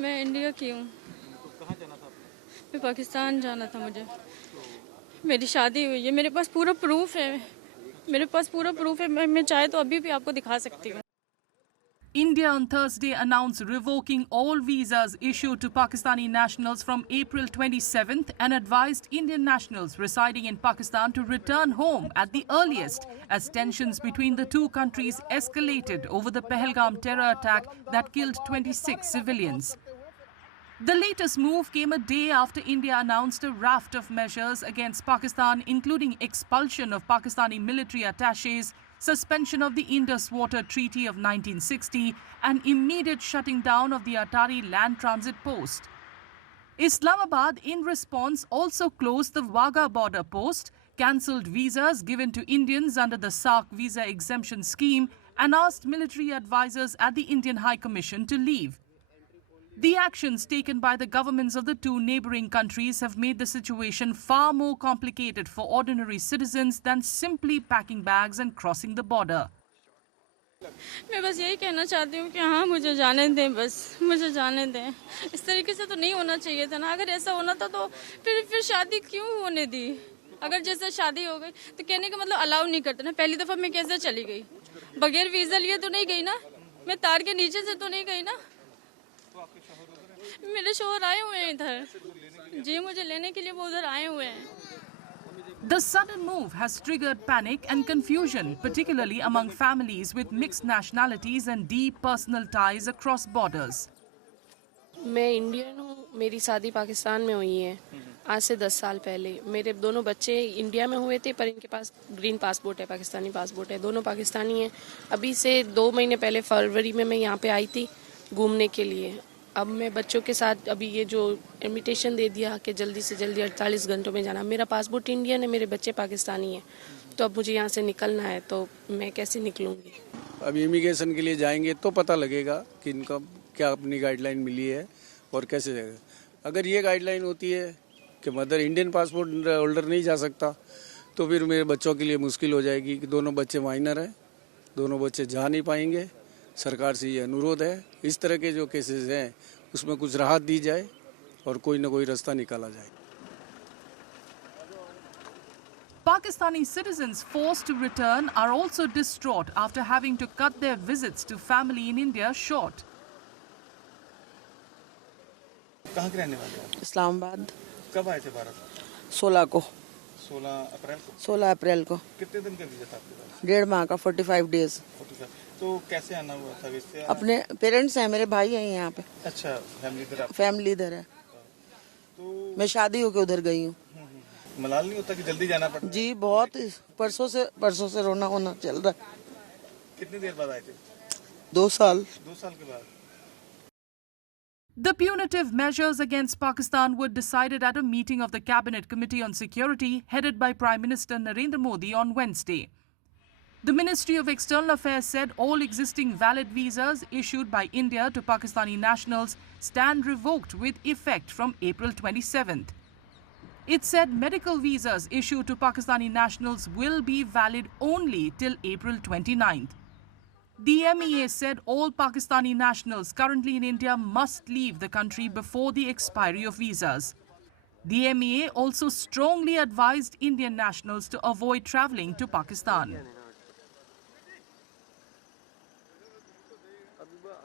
मैं इंडिया की हूँ। तो कहाँ जाना था आपने? मैं पाकिस्तान जाना था मुझे। मेरी शादी हुई है, मेरे पास पूरा प्रूफ है। मैं चाहे तो अभी भी आपको दिखा सकती हूँ। India on Thursday announced revoking all visas issued to Pakistani nationals from April 27th and advised Indian nationals residing in Pakistan to return home at the earliest as tensions between the two countries escalated over the Pahalgam terror attack that killed 26 civilians. The latest move came a day after India announced a raft of measures against Pakistan, including expulsion of Pakistani military attachés, suspension of the Indus Water Treaty of 1960, and immediate shutting down of the Atari land transit post. Islamabad, in response, also closed the Wagah border post, cancelled visas given to Indians under the SARC visa exemption scheme, and asked military advisors at the Indian High Commission to leave. The actions taken by the governments of the two neighbouring countries have made the situation far more complicated for ordinary citizens than simply packing bags and crossing the border. मैं बस यही कहना चाहती हूँ कि हाँ, मुझे जाने दें, बस मुझे जाने दें। इस तरीके से तो नहीं होना चाहिए था ना। अगर ऐसा होना था तो फिर शादी क्यों होने दी? अगर जैसे शादी हो गई तो कहने का मतलब अलाउ नहीं करते ना। पहली दफ़ा मैं कैसे चली गई? बगैर वीज़ा लिए तो नहीं गई ना। मैं तार के नीचे से तो नहीं गई ना। मेरे शोहर आए हुए हैं इधर। जी, मुझे लेने के लिए वो उधर आए हुए हैं। The sudden move has triggered panic and confusion, particularly among families with mixed nationalities and deep personal ties across borders. मैं इंडियन हूँ, मेरी शादी पाकिस्तान में हुई है आज से 10 साल पहले। मेरे दोनों बच्चे इंडिया में हुए थे, पर इनके पास ग्रीन पासपोर्ट है, पाकिस्तानी पासपोर्ट है, दोनों पाकिस्तानी हैं। अभी से 2 महीने पहले फरवरी में मैं यहाँ पे आई थी घूमने के लिए। अब मैं बच्चों के साथ अभी ये जो इन्विटेशन दे दिया कि जल्दी से जल्दी 48 घंटों में जाना। मेरा पासपोर्ट इंडियन है, मेरे बच्चे पाकिस्तानी हैं, तो अब मुझे यहाँ से निकलना है, तो मैं कैसे निकलूँगी? अब इमिग्रेशन के लिए जाएंगे तो पता लगेगा कि इनका क्या अपनी गाइडलाइन मिली है और कैसे जाएगा। अगर ये गाइडलाइन होती है कि मदर इंडियन पासपोर्ट होल्डर नहीं जा सकता, तो फिर मेरे बच्चों के लिए मुश्किल हो जाएगी कि दोनों बच्चे माइनर हैं, दोनों बच्चे जा नहीं पाएंगे। सरकार से ये अनुरोध है, इस तरह के जो केसेस हैं उसमें कुछ राहत दी जाए और कोई ना कोई रास्ता निकाला जाए। Pakistani citizens forced to return are also distraught after having to cut their visits to family in India short. कहाँ के रहने वाले हैं? इस्लामाबाद। कब आए थे भारत? 16 को। 16 अप्रैल को। 16 अप्रैल को। कितने दिन का वीजा था आपके पास? 1.5 माह का, 45 डेज। तो कैसे आना हुआ था? इससे अपने पेरेंट्स हैं, मेरे भाई हैं यहाँ पे। अच्छा, फैमिली इधर है। तो मैं शादी होके उधर गई हूँ। मलाल नहीं होता कि जल्दी जाना पड़ता? जी बहुत, परसों से रोना होना चल रहा है। कितनी देर बाद आए थे? 2 साल। 2 साल के बाद। The punitive measures against Pakistan were decided at a meeting of the Cabinet Committee on Security headed by Prime Minister Narendra Modi on Wednesday. The Ministry of External Affairs said all existing valid visas issued by India to Pakistani nationals stand revoked with effect from April 27th. It said medical visas issued to Pakistani nationals will be valid only till April 29th. The MEA said all Pakistani nationals currently in India must leave the country before the expiry of visas. The MEA also strongly advised Indian nationals to avoid travelling to Pakistan.